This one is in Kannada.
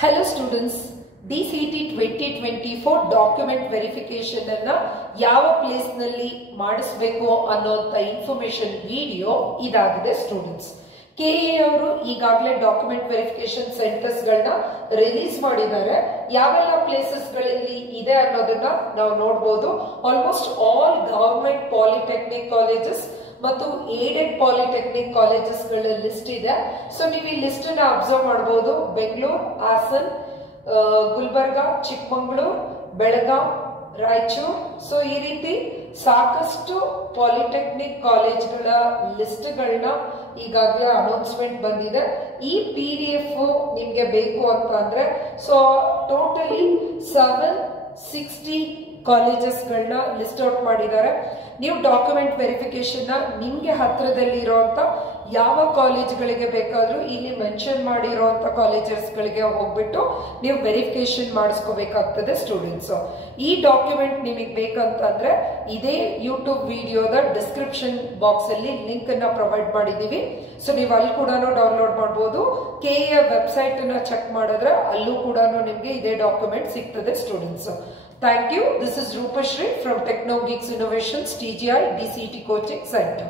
Hello students, DCT 2024 document verification ಅನ್ನ ಯಾವ ಪ್ಲೇಸ್ ನಲ್ಲಿ ಮಾಡಿಸಬೇಕು ಅನ್ನೋಂತ ಇನ್ಫಾರ್ಮೇಶನ್ ವಿಡಿಯೋ ಇದಾಗಿದೆ ಸ್ಟೂಡೆಂಟ್ಸ್. ಕೆಎ ಅವರು ಈಗಾಗಲೇ ಡಾಕ್ಯುಮೆಂಟ್ ವೆರಿಫಿಕೇಶನ್ ಸೆಂಟರ್ಸ್ ಗಳನ್ನ ರಿಲೀಸ್ ಮಾಡಿದ್ದಾರೆ. ಯಾವೆಲ್ಲ ಪ್ಲೇಸಸ್ ಗಳಲ್ಲಿ ಇದೆ ಅನ್ನೋದನ್ನ ನಾವು ನೋಡಬಹುದು. Almost all government polytechnic colleges ಮತ್ತು ಏಡೆಡ್ ಪಾಲಿಟೆಕ್ನಿಕ್ ಕಾಲೇಜಸ್ ಗಳ ಲಿಸ್ಟ್ ಇದೆ. ಸೊ ನೀವು ಈ ಲಿಸ್ಟ್ ಅನ್ನ ಅಬ್ಸರ್ವ್ ಮಾಡಬಹುದು. ಬೆಂಗಳೂರು, ಹಾಸನ್, ಗುಲ್ಬರ್ಗಾ, ಚಿಕ್ಕಮಗಳೂರು, ಬೆಳಗಾಂ, ರಾಯಚೂರು. ಸೊ ಈ ರೀತಿ ಸಾಕಷ್ಟು ಪಾಲಿಟೆಕ್ನಿಕ್ ಕಾಲೇಜ್ಗಳ ಲಿಸ್ಟ್ ಗಳನ್ನ ಈಗಾಗಲೇ ಅನೌನ್ಸ್ಮೆಂಟ್ ಬಂದಿದೆ. ಈ PDF ನಿಮ್ಗೆ ಬೇಕು ಅಂತ ಅಂದ್ರೆ ಸೊ ಟೋಟಲಿ 760 ಕಾಲೇಜಸ್ ಗಳನ್ನ ಲಿಸ್ಟ್ ಔಟ್ ಮಾಡಿದ್ದಾರೆ. ನೀವು ಡಾಕ್ಯುಮೆಂಟ್ ವೆರಿಫಿಕೇಶನ್ ನ ನಿಮ್ಗೆ ಹತ್ರದಲ್ಲಿ ಇರುವಂತ ಯಾವ ಕಾಲೇಜ್ಗಳಿಗೆ ಬೇಕಾದ್ರೂ ಇಲ್ಲಿ ಮೆನ್ಷನ್ ಮಾಡಿರುವಂತ ಕಾಲೇಜಸ್ ಗಳಿಗೆ ಹೋಗ್ಬಿಟ್ಟು ನೀವು ವೆರಿಫಿಕೇಶನ್ ಮಾಡಿಸ್ಕೋಬೇಕಾಗ್ತದೆ ಸ್ಟೂಡೆಂಟ್ಸ್. ಈ ಡಾಕ್ಯುಮೆಂಟ್ ನಿಮಗೆ ಬೇಕಂತಂದ್ರೆ ಇದೇ ಯೂಟ್ಯೂಬ್ ವಿಡಿಯೋದ ಡಿಸ್ಕ್ರಿಪ್ಷನ್ ಬಾಕ್ಸ್ ಅಲ್ಲಿ ಲಿಂಕ್ ಅನ್ನ ಪ್ರೊವೈಡ್ ಮಾಡಿದೀವಿ. ಸೊ ನೀವು ಅಲ್ಲಿ ಕೂಡ ಡೌನ್ಲೋಡ್ ಮಾಡಬಹುದು. ಕೆಎ ವೆಬ್ಸೈಟ್ ಅನ್ನ ಚೆಕ್ ಮಾಡಿದ್ರೆ ಅಲ್ಲೂ ಕೂಡ ನಿಮ್ಗೆ ಇದೇ ಡಾಕ್ಯುಮೆಂಟ್ ಸಿಗ್ತದೆ students. Thank you. This is Rupashri from Techno Geeks Innovations, TGI DCT Coaching Center.